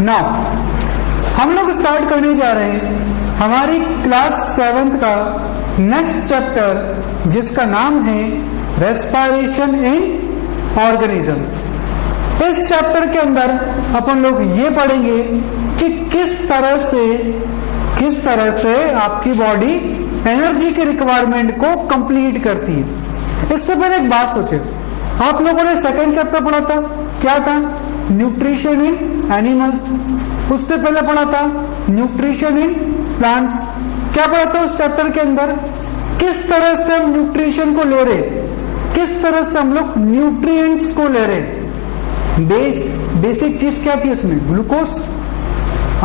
Now हम लोग start करने जा रहे हैं हमारी क्लास 7th का नेक्स्ट चैप्टर, जिसका नाम है रेस्पिरेशन इन ऑर्गेनिजम्स। इस चैप्टर के अंदर अपन लोग ये पढ़ेंगे कि किस तरह से आपकी बॉडी एनर्जी की रिक्वायरमेंट को कंप्लीट करती है। इससे पहले एक बात सोचे, आप लोगों ने सेकंड चैप्टर पढ़ा था, क्या था? Nutrition in animals. उससे पहले पढ़ा था न्यूट्रिशन इन प्लांट्स। क्या पढ़ा था उस चैप्टर के अंदर? किस तरह से हम न्यूट्रिशन को ले रहे, किस तरह से हम लोग न्यूट्रिएंट्स को ले रहे। बेसिक चीज क्या थी उसमें? ग्लूकोज।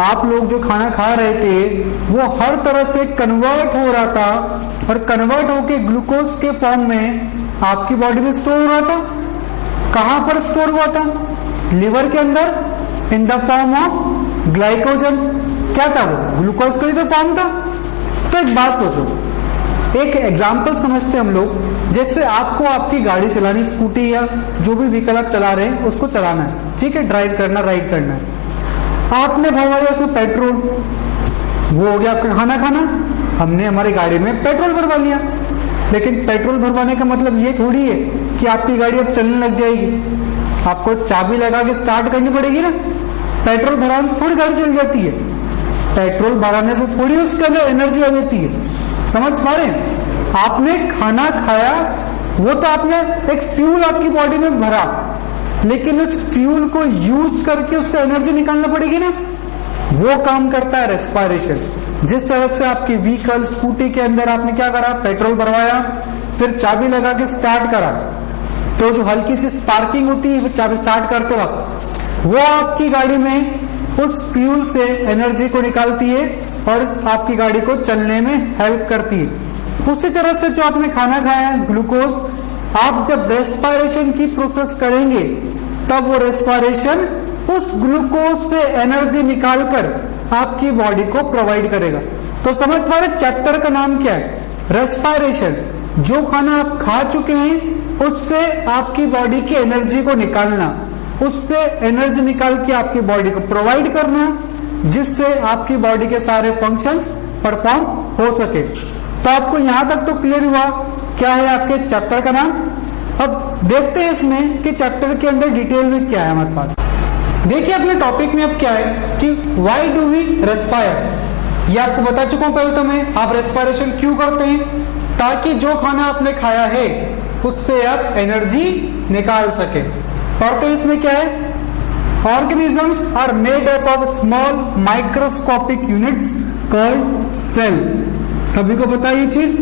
आप लोग जो खाना खा रहे थे वो हर तरह से कन्वर्ट हो रहा था, और कन्वर्ट होके ग्लूकोज के फॉर्म में आपकी बॉडी में स्टोर हो रहा था। कहां पर स्टोर हुआ था? लिवर के अंदर, in the form of glycogen. क्या था वो? ग्लूकोज का ही तो फॉर्म था। तो एक बात सोचो, एक एग्जाम्पल समझते हम लोग। जैसे आपको आपकी गाड़ी चलानी, स्कूटी या जो भी व्हीकल आप चला रहे हैं उसको चलाना है, ठीक है, ड्राइव करना, राइड करना है। आपने भरवा दिया उसमें पेट्रोल, वो हो गया आपका खाना। हमने हमारी गाड़ी में पेट्रोल भरवा लिया, लेकिन पेट्रोल भरवाने का मतलब ये थोड़ी है कि आपकी गाड़ी अब चलने लग जाएगी। आपको चाबी लगा के स्टार्ट करनी पड़ेगी ना। पेट्रोल भराने से थोड़ी गाड़ी चल जाती है, पेट्रोल भराने से थोड़ी उसके अंदर एनर्जी आ जाती है। समझ पा रहे हैं? आपने खाना खाया, वो तो आपने एक फ्यूल आपकी बॉडी में भरा, लेकिन उस फ्यूल को यूज करके उससे एनर्जी निकालना पड़ेगी ना। वो काम करता है रेस्पिरेशन। जिस तरह से आपकी व्हीकल, स्कूटी के अंदर आपने क्या करा? पेट्रोल भरवाया, फिर चाबी लगा के स्टार्ट करा, तो जो हल्की सी स्पार्किंग होती है चाबी स्टार्ट करते वक्त, वो आपकी गाड़ी में उस फ्यूल से एनर्जी को निकालती है और आपकी गाड़ी को चलने में हेल्प करती है। उसी तरह से जो आपने खाना खाया है, ग्लूकोज, आप जब रेस्पिरेशन की प्रोसेस करेंगे तब वो रेस्पिरेशन उस ग्लूकोज से एनर्जी निकालकर आपकी बॉडी को प्रोवाइड करेगा। तो समझ पा रहे चैप्टर का नाम क्या है? रेस्पिरेशन। जो खाना आप खा चुके हैं उससे आपकी बॉडी की एनर्जी को निकालना, उससे एनर्जी निकाल के आपकी बॉडी को प्रोवाइड करना, जिससे आपकी बॉडी के सारे फंक्शंस परफॉर्म हो सके। तो आपको यहां तक तो क्लियर हुआ क्या है आपके चैप्टर का नाम। अब देखते हैं इसमें कि चैप्टर के अंदर डिटेल में क्या है हमारे पास। देखिए अपने टॉपिक में अब क्या है कि व्हाई डू वी रेस्पायर। ये आपको बता चुका हूं पहले तो मैं। आप रेस्पिरेशन क्यों करते हैं? ताकि जो खाना आपने खाया है उससे आप एनर्जी निकाल सके। और तो इसमें क्या है? Organisms are made up of small microscopic units called cell. सभी को पता है ये चीज।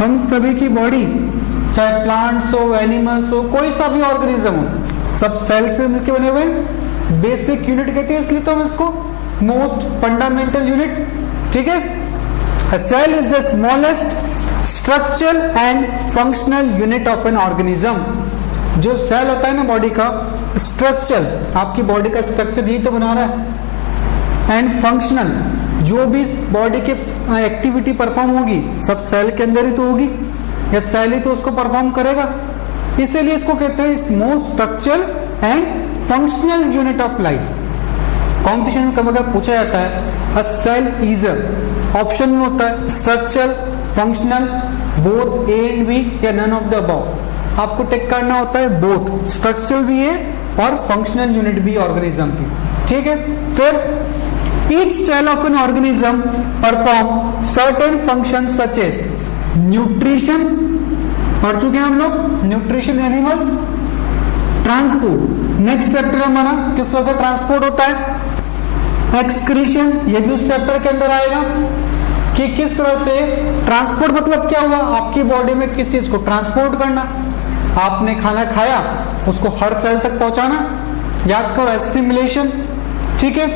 हम सभी की बॉडी, चाहे प्लांट्स हो, एनिमल्स हो, कोई सा भी ऑर्गेनिज्म हो, सब सेल से मिलकर बने हुए। बेसिक यूनिट कहते हैं, इसलिए तो हम इसको मोस्ट फंडामेंटल यूनिट, ठीक है। A cell is the smallest structural and functional unit of an organism। जो सेल होता है ना बॉडी का, स्ट्रक्चर, आपकी बॉडी का स्ट्रक्चर ही तो बना रहा है, एंड फंक्शनल, जो भी बॉडी की एक्टिविटी परफॉर्म होगी सब सेल के अंदर ही तो होगी, या सेल ही तो उसको परफॉर्म करेगा। इसीलिए इसको कहते हैं most structural and functional unit of life. Competition में कभी कभी पूछा जाता है अ सेल इज ऑप्शन में होता है structural, functional, both A and B, या नन ऑफ द अबव। आपको टिक करना होता है बोथ, स्ट्रक्चरल भी है और फंक्शनल यूनिट भी ऑर्गेनिज्म की, ठीक है। फिर each cell of an organism perform certain function such as nutrition, पढ़ चुके हैं हम लोग, nutrition animals, transport, next chapter हमारा किस तरह से ट्रांसपोर्ट होता है, एक्सक्रीशन, ये भी उस चैप्टर के अंदर आएगा कि किस तरह से ट्रांसपोर्ट, मतलब क्या हुआ, आपकी बॉडी में किस चीज को ट्रांसपोर्ट करना। आपने खाना खाया, उसको हर सेल तक पहुंचाना, याद करो एसिमिलेशन, ठीक है।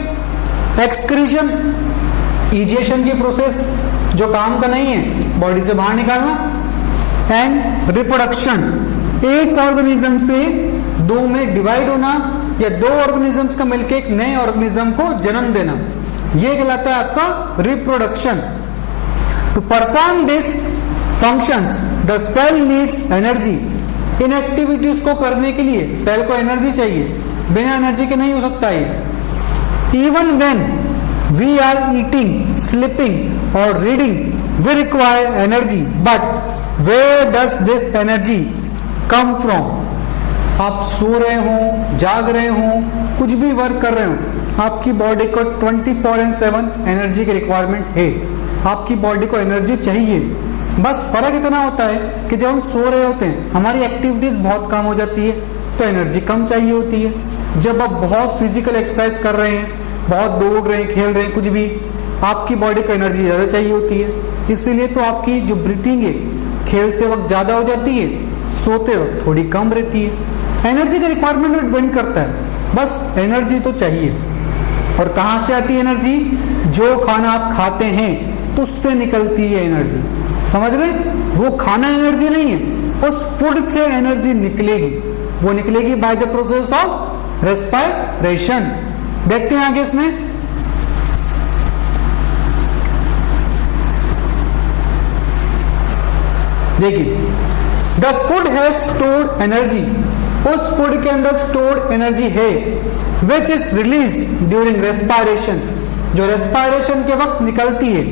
एक्सक्रीशन, इजेशन की प्रोसेस, जो काम का नहीं है बॉडी से बाहर निकालना। एंड रिप्रोडक्शन, एक ऑर्गेनिज्म से दो में डिवाइड होना, या दो ऑर्गेनिजम्स का मिलकर एक नए ऑर्गेनिज्म को जन्म देना, यह कहलाता है आपका reproduction. To perform this functions the cell needs energy. इन एक्टिविटीज को करने के लिए सेल को एनर्जी चाहिए, बिना एनर्जी के नहीं हो सकता है। Even when we are eating, sleeping or reading, we require energy. But where does this energy come from? आप सो रहे हो, जाग रहे हो, कुछ भी वर्क कर रहे हो, आपकी बॉडी को 24/7 एनर्जी की रिक्वायरमेंट है। आपकी बॉडी को एनर्जी चाहिए। बस फर्क इतना होता है कि जब हम सो रहे होते हैं हमारी एक्टिविटीज बहुत कम हो जाती है तो एनर्जी कम चाहिए होती है। जब आप बहुत फिजिकल एक्सरसाइज कर रहे हैं, बहुत दौड़ रहे हैं, खेल रहे हैं, कुछ भी, आपकी बॉडी को एनर्जी ज़्यादा चाहिए होती है। इसीलिए तो आपकी जो ब्रीथिंग है खेलते वक्त ज़्यादा हो जाती है, सोते वक्त थोड़ी कम रहती है। एनर्जी का रिक्वायरमेंट में डिपेंड करता है, बस एनर्जी तो चाहिए। और कहाँ से आती है एनर्जी? जो खाना आप खाते हैं तो उससे निकलती है एनर्जी। समझ रहे? वो खाना एनर्जी नहीं है, उस फूड से एनर्जी निकलेगी। वो निकलेगी by the process of respiration. देखते हैं आगे इसमें। देखिए, the food has stored energy, उस फूड के अंदर स्टोर्ड एनर्जी है, which is released during respiration, जो रेस्पिरेशन के वक्त निकलती है।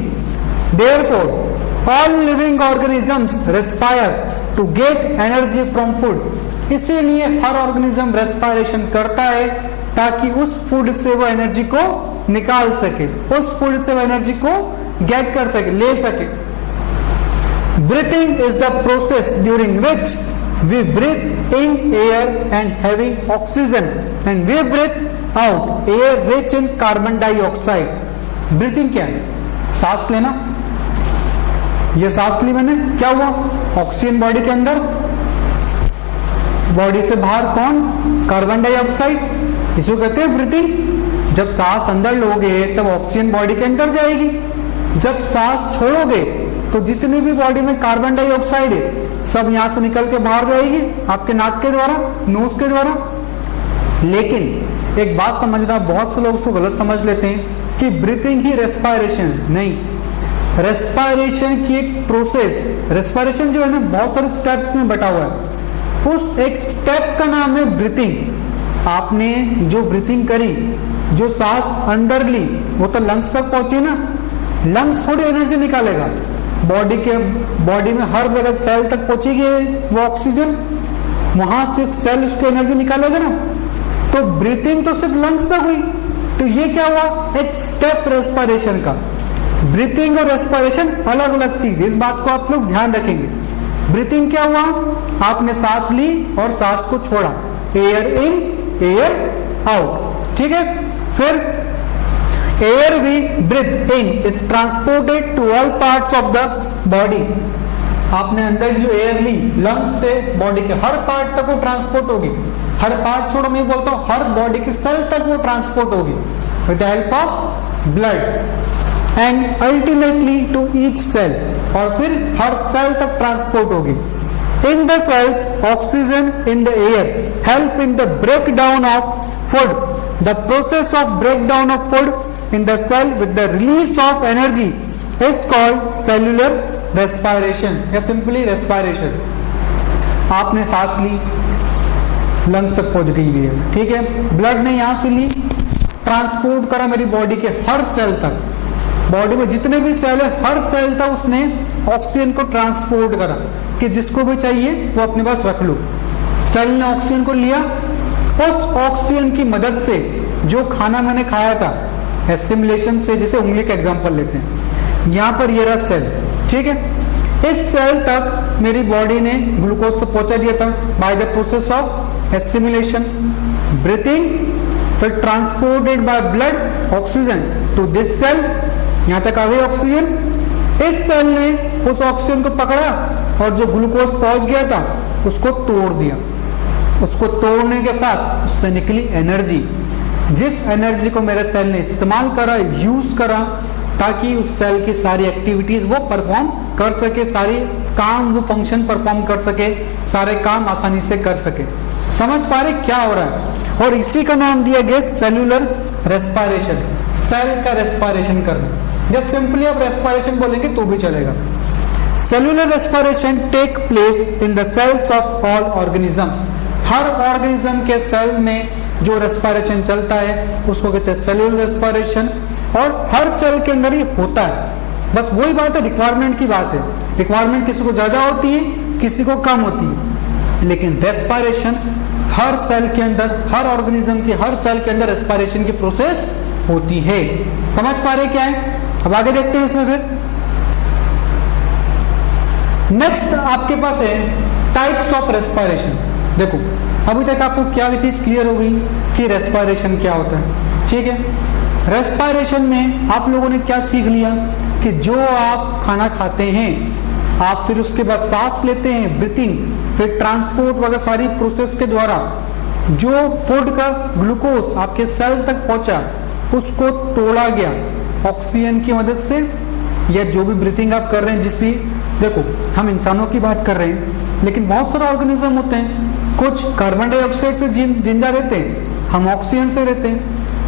Therefore all living organisms respire to get energy from food. इसीलिए हर ऑर्गेनिज्म रेस्पिरेशन करता है ताकि उस फूड से वो एनर्जी को निकाल सके, उस फूड से वो एनर्जी को गेट कर सके, ले सके। Breathing is the process during which we breathe in air and having oxygen and we breathe out air rich in carbon dioxide. Breathing क्या है? सांस लेना। ये सांस ली मैंने, क्या हुआ? ऑक्सीजन बॉडी के अंदर, बॉडी से बाहर कौन? Carbon dioxide. इसको कहते हैं ब्रीथिंग। जब सांस अंदर लोगे तब ऑक्सीजन बॉडी के अंदर जाएगी, जब सांस छोड़ोगे तो जितनी भी बॉडी में कार्बन डाइऑक्साइड है सब यहां से निकल के बाहर जाएगी आपके नाक के द्वारा, नोज के द्वारा। लेकिन एक बात समझना, बहुत से लोग उसको गलत समझ लेते हैं कि ब्रीथिंग ही रेस्पिरेशन। नहीं, रेस्पिरेशन की एक प्रोसेस, रेस्पिरेशन जो है ना बहुत सारे स्टेप्स में बटा हुआ है, उस एक स्टेप का नाम है ब्रीथिंग। आपने जो ब्रीथिंग करी, जो सांस अंदर ली, वो तो लंग्स तक पहुंची ना। लंग्स थोड़ी एनर्जी निकालेगा, बॉडी में हर जगह सेल तक पहुंचेगी वो ऑक्सीजन, वहां से सेल उसको एनर्जी निकालेगा ना। तो ब्रीथिंग तो सिर्फ लंग्स तक हुई, तो ये क्या हुआ? एक स्टेप रेस्पिरेशन का। ब्रीथिंग और रेस्पिरेशन अलग अलग चीज है, इस बात को आप लोग ध्यान रखेंगे। ब्रीथिंग क्या हुआ? आपने सांस ली और सांस को छोड़ा, एयर इन एयर आउट, ठीक है। फिर air we breathe in is transported to all parts of the body. आपने अंदर जो एयर ली लंग्स से बॉडी के हर पार्ट तक वो ट्रांसपोर्ट होगी। हर पार्ट छोड़ो, मैं बोलता हूं हर बॉडी के सेल तक वो ट्रांसपोर्ट होगी with the help of blood and ultimately to each cell, और फिर हर सेल तक ट्रांसपोर्ट होगी। In the cells oxygen in the air help in the breakdown of food. The process of breakdown of food in the cell with the release of energy is called cellular respiration या simply respiration. आपने सांस ली, lungs तक पहुंच गई है, ठीक है। Blood ने यहां से ली, ट्रांसपोर्ट करा मेरी बॉडी के हर सेल तक। बॉडी में जितने भी सेल है हर सेल तक उसने ऑक्सीजन को ट्रांसपोर्ट करा कि जिसको भी चाहिए वो अपने पास रख लो। सेल ने ऑक्सीजन को लिया, उस ऑक्सीजन की मदद से जो खाना मैंने खाया था एसिमिलेशन से, जैसे उंगली का एग्जांपल लेते हैं, यहाँ पर ये रहा सेल, ठीक है। इस सेल तक मेरी बॉडी ने ग्लूकोज तो पहुंचा दिया था by the process of assimilation, breathing, फिर transported by blood oxygen to this cell, यहाँ तक आ गई ऑक्सीजन। इस सेल ने उस ऑक्सीजन को पकड़ा और जो ग्लूकोज पहुंच गया था उसको तोड़ दिया। उसको तोड़ने के साथ उससे निकली एनर्जी, जिस एनर्जी को मेरे सेल ने इस्तेमाल करा, यूज करा, ताकि उस सेल की सारी एक्टिविटीज वो परफॉर्म कर सके, सारी काम वो फंक्शन परफॉर्म कर सके, सारे काम आसानी से कर सके। समझ पा रहे क्या हो रहा है? और इसी का नाम दिया गया सेल्यूलर रेस्पिरेशन, सेल का रेस्पिरेशन करना। जब सिंपली आप रेस्पिरेशन बोलेंगे तो भी चलेगा। Cellular respiration take place in the cells of all organisms. हर ऑर्गेनिज्म के सेल में जो रेस्पिरेशन चलता है उसको कहते हैं सेल्यूलर रेस्पिरेशन, और हर सेल के अंदर ये होता है। बस वही बात है, रिक्वायरमेंट की बात है। रिक्वायरमेंट किसी को ज्यादा होती है, किसी को कम होती है, लेकिन रेस्पिरेशन हर सेल के अंदर, हर ऑर्गेनिज्म के हर सेल के अंदर रेस्पिरेशन की प्रोसेस होती है। समझ पा रहे क्या है? अब आगे देखते हैं इसमें फिर। नेक्स्ट आपके पास है टाइप्स ऑफ रेस्पिरेशन। देखो अभी तक आपको क्या चीज क्लियर हो गई कि रेस्पिरेशन क्या होता है, ठीक है। रेस्पिरेशन में आप लोगों ने क्या सीख लिया कि जो आप खाना खाते हैं, आप फिर उसके बाद सांस लेते हैं, ब्रीथिंग, फिर ट्रांसपोर्ट वगैरह सारी प्रोसेस के द्वारा जो फूड का ग्लूकोज आपके सेल तक पहुंचा उसको तोड़ा गया ऑक्सीजन की मदद से, या जो भी ब्रीथिंग आप कर रहे हैं जिस भी। देखो हम इंसानों की बात कर रहे हैं, लेकिन बहुत सारे ऑर्गेनिज्म होते हैं, कुछ कार्बन डाइऑक्साइड से जिंदा रहते हैं, हम ऑक्सीजन से रहते हैं।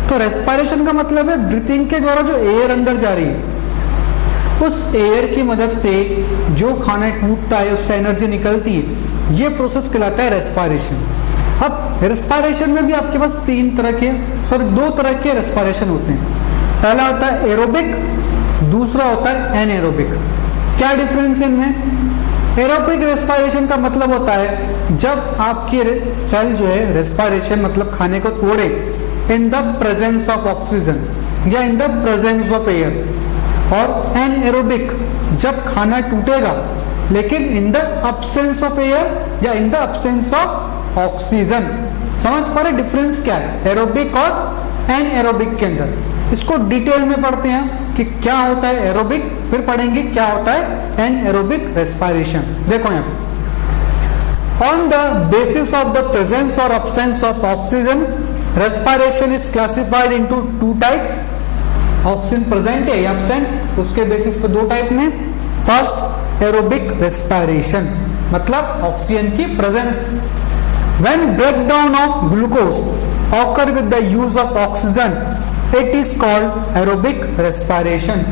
तो रेस्पिरेशन का मतलब है ब्रीथिंग के द्वारा जो एयर अंदर जा रही है, उस एयर की मदद से जो खाना टूटता है उससे एनर्जी निकलती है, ये प्रोसेस कहलाता है रेस्पिरेशन। अब रेस्पिरेशन में भी आपके पास दो तरह के रेस्पिरेशन होते हैं। पहला होता है एरोबिक, दूसरा होता है एनएरोबिक। क्या डिफरेंस है इनमें? एरोबिक रेस्पिरेशन का मतलब होता है जब आपकी सेल जो है रेस्पिरेशन मतलब खाने को तोड़े in the presence of oxygen या in the presence of air, और एनएरोबिक जब खाना टूटेगा लेकिन in the absence of air या in the absence of oxygen. समझ पा रहे डिफरेंस क्या है एरोबिक और एनएरोबिक के अंदर? इसको डिटेल में पढ़ते हैं कि क्या होता है एरोबिक, फिर पढ़ेंगे क्या होता है एनएरोबिक रेस्पिरेशन। देखो यहाँ पे, on the basis of the presence और absence of oxygen respiration is classified into two types. Oxygen present है या एब्सेंट, उसके बेसिस पे दो टाइप में। फर्स्ट एरोबिक रेस्पिरेशन मतलब ऑक्सीजन की presence. When breakdown of glucose occur with the use of oxygen it is called aerobic respiration.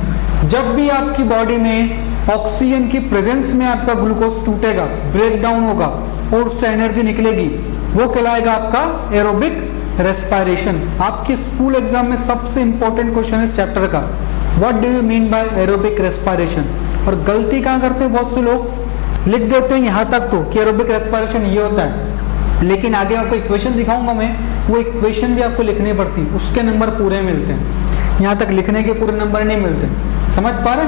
जब भी आपकी बॉडी में ऑक्सीजन की प्रेजेंस में आपका ग्लूकोज टूटेगा, ब्रेकडाउन होगा और उससे एनर्जी निकलेगी, वो कहलाएगा आपका एरोबिक रेस्पिरेशन। आपके स्कूल एग्जाम में सबसे इंपॉर्टेंट क्वेश्चन है चैप्टर का, what do you mean by aerobic respiration. और गलती कहां करते हैं बहुत से लोग, लिख देते हैं यहां तक तो कि एरोबिक रेस्पिरेशन ये होता है, लेकिन आगे आपको इक्वेशन दिखाऊंगा मैं, वो इक्वेशन भी आपको लिखनी पड़ती है, उसके नंबर पूरे मिलते हैं। यहाँ तक लिखने के पूरे नंबर नहीं मिलते। समझ पा रहे?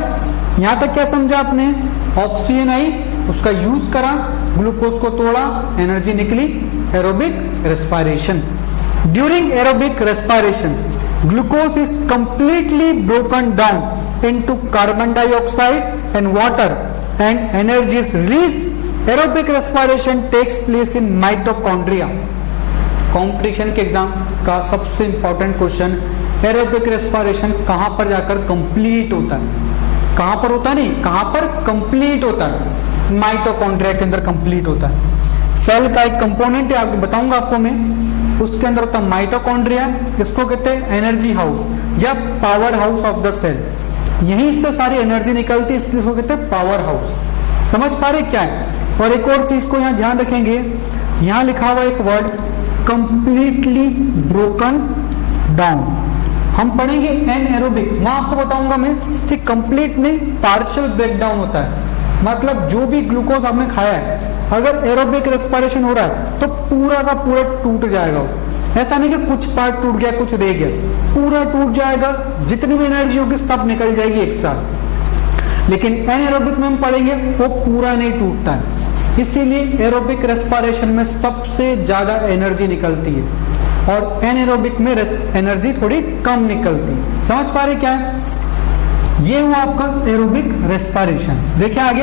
यहाँ तक क्या समझा आपने? ऑक्सीजन आई, उसका यूज करा, ग्लूकोज को तोड़ा, एनर्जी निकली, aerobic respiration. During aerobic respiration glucose is completely broken down into carbon dioxide and water and energy is released. Aerobic respiration takes place in mitochondria. Competition के एग्जाम का सबसे important question, aerobic respiration कहां पर जाकर complete होता है? कहां पर होता नहीं, कहां पर कंप्लीट होता है? माइटोकॉन्ड्रिया के अंदर कंप्लीट होता है। सेल का एक कंपोनेंट है, आगे बताऊंगा आपको मैं, उसके अंदर होता है माइटोकॉन्ड्रिया। इसको कहते हैं एनर्जी हाउस या power house of the cell. यहीं से सारी एनर्जी निकलती है, इसलिए इसको कहते हैं पावर हाउस। समझ पा रहे क्या है? और एक और चीज को यहाँ ध्यान रखेंगे, यहाँ लिखा हुआ एक वर्ड कंप्लीटली ब्रोकन डाउन, हम पढ़ेंगे एनएरोबिक। मैं आपको बताऊंगा मैं कि कंप्लीट नहीं, पार्शियल ब्रेकडाउन होता है। मतलब जो भी ग्लूकोज आपने खाया है, अगर एरोबिक रेस्पिरेशन हो रहा है तो पूरा का पूरा टूट जाएगा। ऐसा नहीं कि कुछ पार्ट टूट गया, कुछ रह गया, पूरा टूट जाएगा, जितनी भी एनर्जी होगी सब निकल जाएगी एक साथ। लेकिन एनएरोबिक में हम पढ़ेंगे वो पूरा नहीं टूटता है, इसीलिए एरोबिक रेस्पिरेशन में सबसे ज्यादा एनर्जी निकलती है और एनएरोबिक में एनर्जी थोड़ी कम निकलती है। समझ पा रहे क्या है? ये हुआ आपका एरोबिक रेस्पिरेशन। देखिए आगे,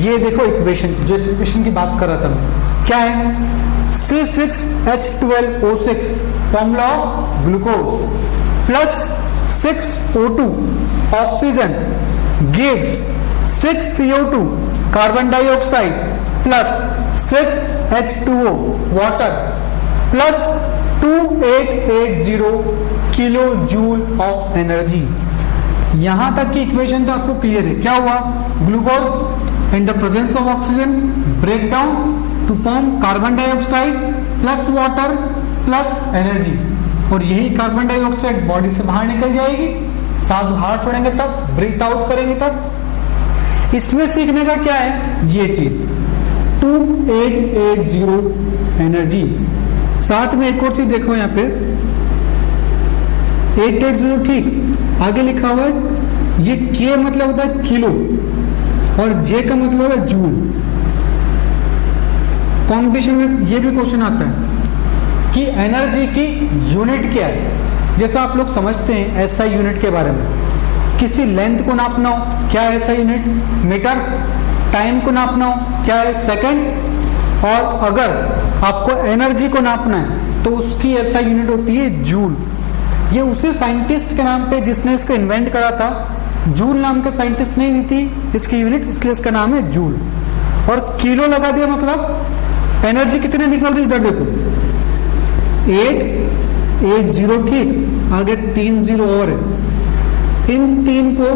ये देखो इक्वेशन, जो इक्वेशन की बात कर रहा था मैं, क्या है? C6H12O6 formula of glucose plus 6O2 oxygen gives 6CO2 carbon dioxide plus 6H2O water plus 2880 kilo joule of energy. यहां तक की इक्वेशन तो आपको क्लियर है। क्या हुआ? Glucose in the presence of oxygen break down to form carbon dioxide plus water plus energy, और यही कार्बन डाइऑक्साइड बॉडी से बाहर निकल जाएगी, सांस बाहर छोड़ेंगे तब, ब्रीथ आउट करेंगे तब। इसमें सीखने का क्या है, ये चीज 2880 एनर्जी। साथ में एक और चीज देखो यहाँ पे 880, ठीक, आगे लिखा हुआ है ये के मतलब होता है किलो और जे का मतलब है जूल। कॉम्पिटिशन में ये भी क्वेश्चन आता है कि एनर्जी की यूनिट क्या है। जैसा आप लोग समझते हैं एसआई यूनिट के बारे में, किसी लेंथ को नापना हो क्या है एसआई यूनिट, मीटर, टाइम को नापना हो क्या है सेकंड, और अगर आपको एनर्जी को नापना है तो उसकी एसआई यूनिट होती है जूल। ये उसी साइंटिस्ट के नाम पे जिसने इसको इन्वेंट करा था, जूल नाम के साइंटिस्ट ने दी थी इसकी यूनिट, इसलिए इसका नाम है जूल। और किलो लगा दिया मतलब एनर्जी कितने निकल रही, इधर देखो 880, ठीक, आगे 30 और है। इन 3 को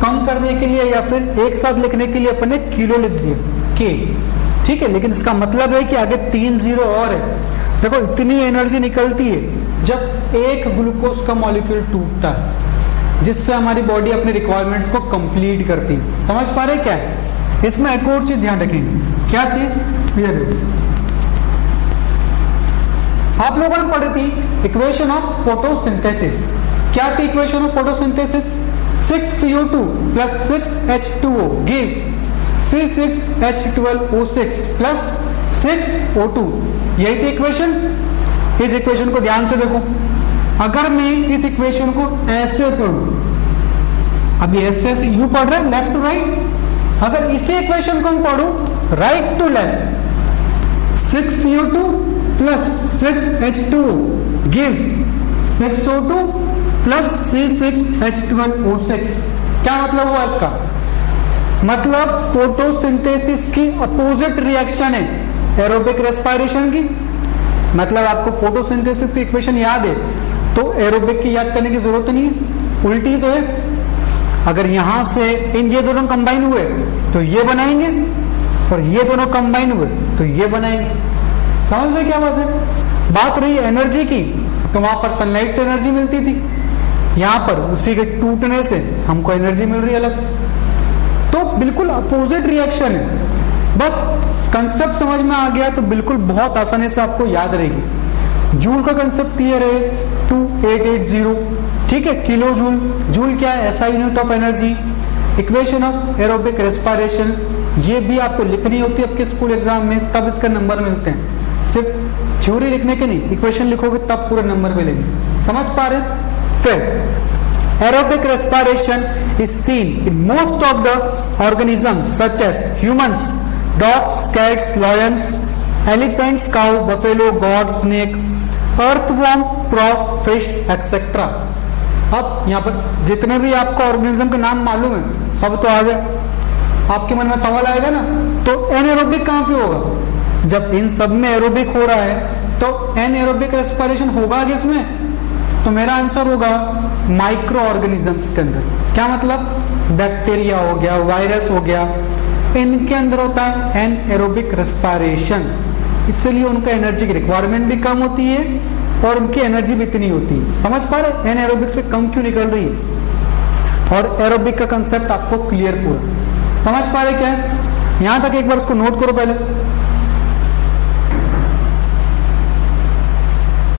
कम करने के लिए या फिर एक साथ लिखने के लिए अपन ने किलो लिख दिया के, ठीक है, लेकिन इसका मतलब है कि आगे 30 और है। देखो इतनी एनर्जी निकलती है जब एक ग्लूकोज का मॉलिक्यूल टूटता है, जिससे हमारी बॉडी अपने रिक्वायरमेंट्स को कंप्लीट करती है। समझ पा रहे क्या है? इसमें एक और चीज ध्यान रखेंगे, क्या चीज, ये देखो आप लोगों ने पढ़ी थी इक्वेशन ऑफ फोटोसिंथेसिस। क्या थी equation of photosynthesis, 6CO2 plus 6H2O gives C6H12O6 plus 6O2, यही थी इक्वेशन। इस इक्वेशन को ध्यान से देखो, अगर मैं इस इक्वेशन को ऐसे पढ़ूं, अभी ऐसे ऐसे यू पढ़ रहे लेफ्ट टू राइट, अगर इसी इक्वेशन को मैं पढ़ूं right to left, 6CO2 plus 6H2O gives 6O2 plus C6H12O6। क्या मतलब हुआ इसका, मतलब फोटोसिंथेसिस की अपोजिट रिएक्शन है एरोबिक रेस्पिरेशन की। मतलब आपको फोटोसिंथेसिस की इक्वेशन याद है तो एरोबिक की याद करने की जरूरत नहीं है, उल्टी तो है। अगर यहां से इन ये दोनों कंबाइन हुए तो ये बनाएंगे, और ये दोनों कंबाइन हुए तो ये बनाएंगे। समझ में क्या बात है? बात रही एनर्जी की, तो वहां पर सनलाइट से एनर्जी मिलती थी, यहां पर उसी के टूटने से हमको एनर्जी मिल रही है अलग। तो बिल्कुल अपोजिट रिएक्शन है। बस कंसेप्ट समझ में आ गया तो बिल्कुल बहुत आसानी से आपको याद रहेगी। जूल का कंसेप्ट क्लियर है, 2880, ठीक है, किलो जूल। जूल क्या है, SI unit of energy. Equation of aerobic respiration, ये भी आपको लिखनी होती है आपके स्कूल एग्जाम में, तब इसका नंबर मिलते हैं। सिर्फ थ्योरी लिखने के नहीं, इक्वेशन लिखोगे तब पूरे नंबर मिलेंगे। समझ पा रहे? फिर aerobic respiration is seen in most of the organisms such as humans, dogs, cats, lions, elephants, cow, buffalo, goat, snake, earthworm, frog, fish, etc. अब यहाँ पर जितने भी आपको ऑर्गेनिज्म के नाम मालूम है सब तो आ गए। आपके मन में सवाल आएगा ना, तो एनएरोबिक कहाँ पे होगा? जब इन सब में एरोबिक हो रहा है तो एनएरोबिक रेस्पिरेशन होगा किसमें? तो मेरा आंसर होगा माइक्रो ऑर्गेनिजम्स के अंदर। क्या मतलब? बैक्टीरिया हो गया, वायरस हो गया, इनके अंदर होता है एनएरोबिक रेस्पिरेशन। इसलिए उनका एनर्जी की रिक्वायरमेंट भी कम होती है और उनकी एनर्जी भी इतनी होती है। समझ पा रहे? एनएरोबिक से कम क्यों निकल रही है? और एरोबिक का कंसेप्ट आपको क्लियर पूरा समझ पा रहे क्या है? यहां तक एक बार उसको नोट करो पहले।